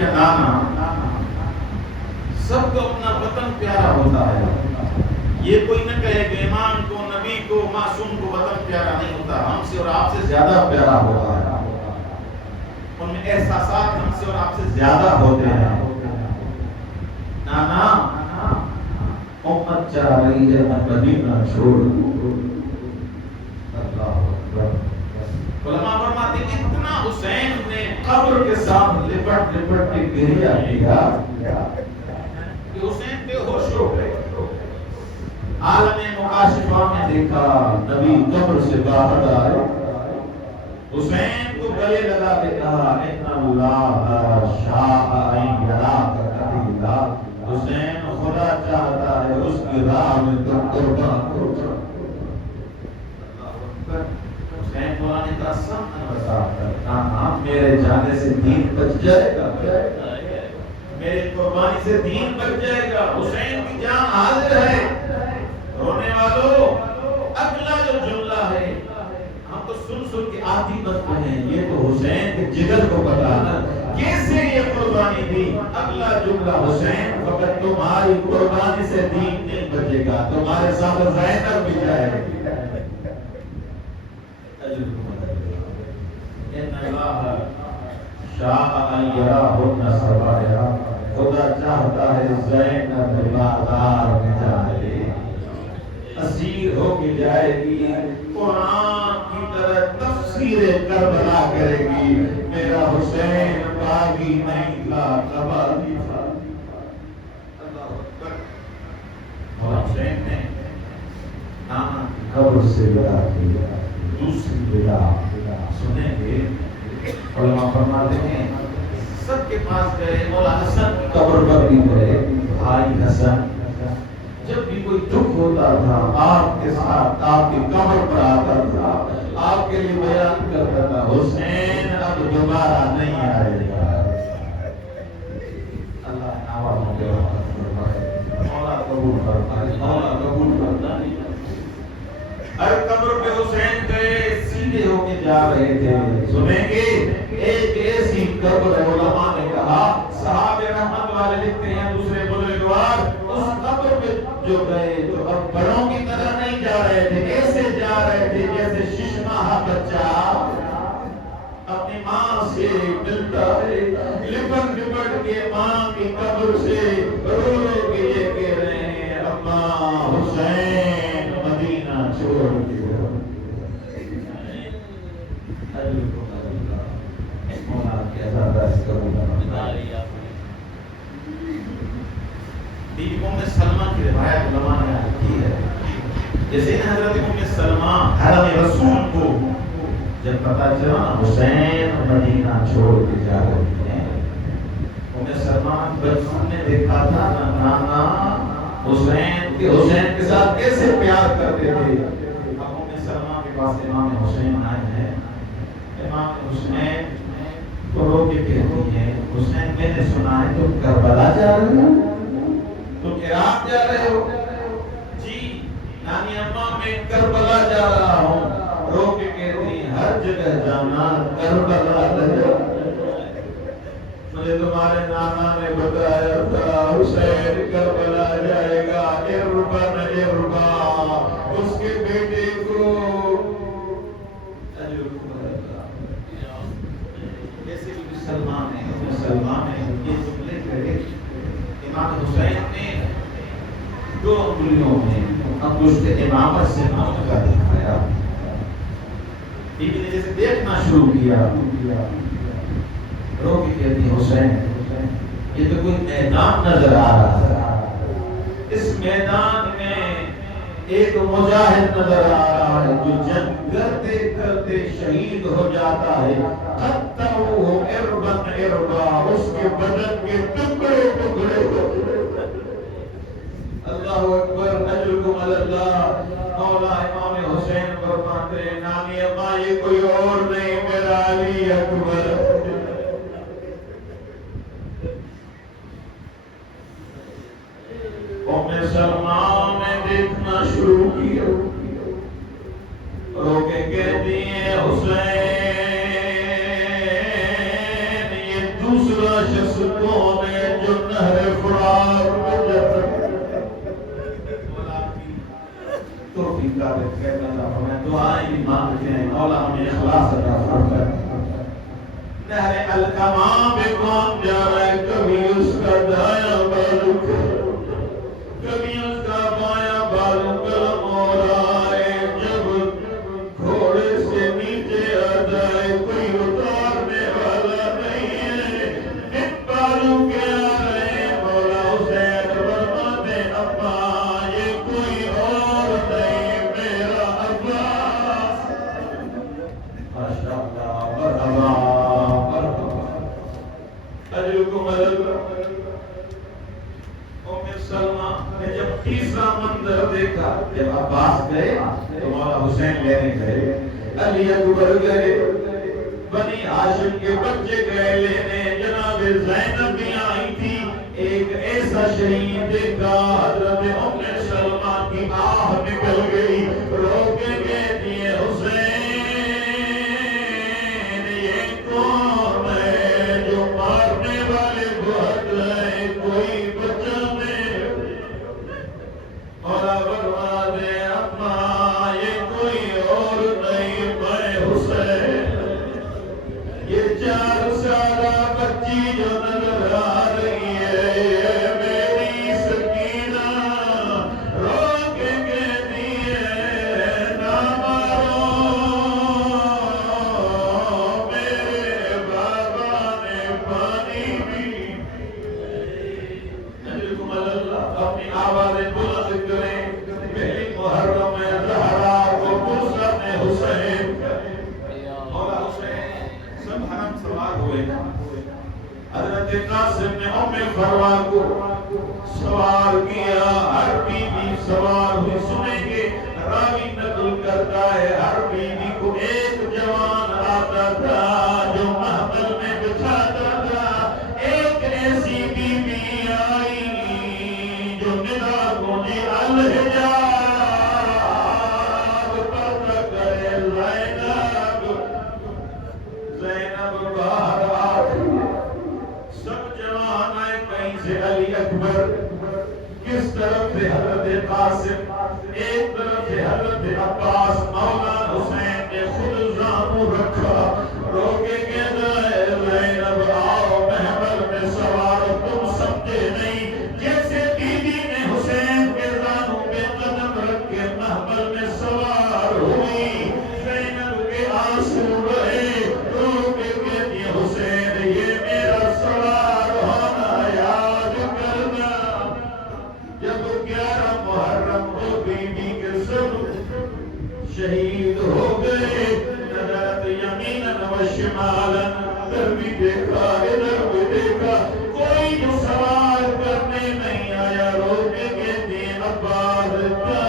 یا نانا، سب کو اپنا وطن پیارا ہوتا ہے. یہ کوئی نہ کہے کہ امام کو، نبی کو، معصوم کو وطن پیارا نہیں ہوتا. ہم سے اور آپ سے زیادہ پیارا ہوتا ہے. ان میں احساسات ہم سے اور آپ سے زیادہ ہوتے ہیں. نانا امت چاہ رہی ہے میں مدینہ چھوڑ دوں. اللہ اکبر. علماء فرماتے ہیں اتنا حسین نے قبر کے ساتھ لپٹ لپٹ کے گریا کیا کہ حسین بے ہوش ہو گئے. عالم مکاشفہ میں دیکھا نبی قبر سے باہر آئے، حسین کو گلے لگا کے کہا ان اللہ شاء ان یراک قتیلا. حسین خدا چاہتا ہے اس کی راہ میں تم قربان ہو جاؤ. حسین مولا نے کہا سمعا وطاعتا، میرے جانے سے دین بچ جائے گا، میری قربانی سے دین بچ جائے گا. حسین کی جان حاضر ہے. رونے والوں، اگلا جو جملہ ہے ہم تو سن کے آتی بات ہیں، یہ تو حسین کے جگر کو بتانا کیسے یہ قربانی دی. اگلا جملہ حسین فقط تمہاری قربانی سے دین نہیں بچے گا، تمہارے ساتھ زینب بھی جائے گی. ان اللہ شاء ان یراہن سرایا، خدا چاہتا ہے زینب بازار میں جائے، اسیر ہو کے جائے گی، قرآن کی طرح تفسیر کربلا کرے گی. میرا حسین باغی نہیں تھا، قبالی تھا. اللہ اکبر. مولا حسین نے نانا کی قبر سے ودا کی. دوسری ودا سنیں گے. علماء فرماتے ہیں سب کے پاس گئے، مولا حسن کی قبر پر بھی گئے. بھائی حسن جب بھی کوئی دکھ ہوتا تھا آپ کے ساتھ آپ کی قبر پر آتا تھا، آپ کے لیے بیان کرتا تھا حسین اب دوبارہ نہیں آئے گا. اللہ نوازوں کے مولا قبول فرمائے، مولا قبول فرمائے. ہر قبر پہ حسین گئے، سیدھے ہو کے جا رہے تھے. سنیں گے ایک ایسی قبر ہے، علماء نے کہا صحابہ رحمت والے لکھتے ہیں دوسرے بزرگوار اس قبر پہ جو گئے تو اب بڑوں کی طرح نہیں جا رہے تھے، ایسے جا رہے تھے جیسے ششماہ بچہ اپنی ماں سے ملتا ہے. لپٹ لپٹ کے ماں کی قبر سے رو رو کے یہ کہہ رہے ہیں اماں حسین مدینہ چھوڑ دیا. مولا کیسا دست کروں بیوی ام سلمہ کی روایت علماء نے کی ہے. جیسے حضرت ام سلمہ حرم رسول کو جب پتا چلا حسین مدینہ چھوڑ کے جا رہے ہیں، ام سلمہ بچپن نے دیکھا تھا نانا حسین کے ساتھ کیسے پیار کرتے تھے. اب ام سلمہ کے پاس امام حسین آئے ہیں. امام حسین کو رو کے کہتی ہے حسین میں نے سنا ہے تم کربلا جا رہے ہو، تم عراق جا رہے ہو. جی نانی اماں میں کربلا جا رہا ہوں. رو کے کہتی ہر جگہ جانا کربلا لے. مجھے تمہارے نانا نے بتایا تھا حسین کربلا جائے گا. اربن اربا اس کے بیٹے کو سلمان نے یہ جملے کہے. امام حسین نے دو انگلیوں میں انگشت امامت سے مکہ دکھایا. بیوی نے جیسے دیکھنا شروع کیا، رو کے کہتی حسین یہ تو کوئی میدان نظر آ رہا ہے، اس میدان میں ایک مجاہد نظر آ رہا ہے جو جنگ کرتے کرتے شہید ہو جاتا ہے. قطعوہ اربن اربا اس کے بدن کے ٹکڑے ٹکڑے ہو. اللہ اکبر. اجرکم اللہ. مولا امام حسین فرماتے ہیں نانی اماں یہ کوئی اور نہیں میرا علی اکبر. ام سلمہ نے دیکھنا شروع کیا، رو کے کہتی ہیں حسین یہ دوسرا شخص کون ہے جو نہر فرات میں جنت توفیق کا کہنا ہمیں دعائیں بھی مانگتے ہیں مولا ہمیں اخلاص عطا فرما نہر الکما میں کون جا رہا ہے کبھی اس کا دایاں بازو کبھی اس کا بایاں بازو کلم ہو رہا ہے جب گھوڑے سے نیچے آ جائے کوئی اتارنے والا نہیں ہے ان بازو کے آ رہے ہیں مولا حسین فرماتے ابا یہ کوئی اور نہیں میرا عباس ماشاءاللہ مرحبا اجرکم اللہ سلمہ نے جب تیسرا منظر دیکھا جب عباس گئے تو مولا حسین لینے گئے علی اکبر گئے بنی ہاشم کے بچے گئے لینے جناب زینب بھی آئی تھی ایک ایسا شہید دیکھا حضرت ام سلمہ کی آہ نکل گئی رو کے کہتی ہے حسین یہ کون ہے جو مارنے والے بہت ہے کوئی بچانے اور بروا دے اپنا یہ کوئی اور نہیں میں حسین یہ 4 سالہ بچی جو نظر آ رہی ہے یہ میری سکینہ رو کے کہتی ہے نہ مارو میرے بابا نے پانی بھی اجرکم اللہ اپنی آوازیں بلند کریں پہلی محرم زہرا کو پرسر نے حسین مولا حسین سب حرم سوار ہوئے حضرت قاسم نے ام فروا کو سوار کیا ہر بی بی سوار ہوئی سنیں گے راوی نقل کرتا ہے ہر بی بی کو ایک جوان آتا تھا جو محمل میں بچھاتا تھا ایک ایسی بی بی آئی جو ندا گونجی الحجاب پردہ کرے زینب باہر آئی سب جوان آئے کہیں سے علی اکبر کس طرف سے حضرت قاسم ایک طرف سے حضرت عباس مولا حسین نے خود زانو رکھا روکے کہتا ہے زینب آؤ محمل میں سوار تم سمجھے نہیں جیسے بی بی نے حسین کے زانو میں قدم رکھ کے محمل میں سوار ہوئی زینب کے آنسو رہے روکے کہتی حسین یہ میرا سوار ہونا یاد کرنا جب 11 محرم کو بی بی کے سب شہید ہو گئے نظرت یمیناً و شمالاً ادھر بھی دیکھا ادھر بھی دیکھا کوئی جو سوار کرنے نہیں آیا روکے کہتے عباس کیا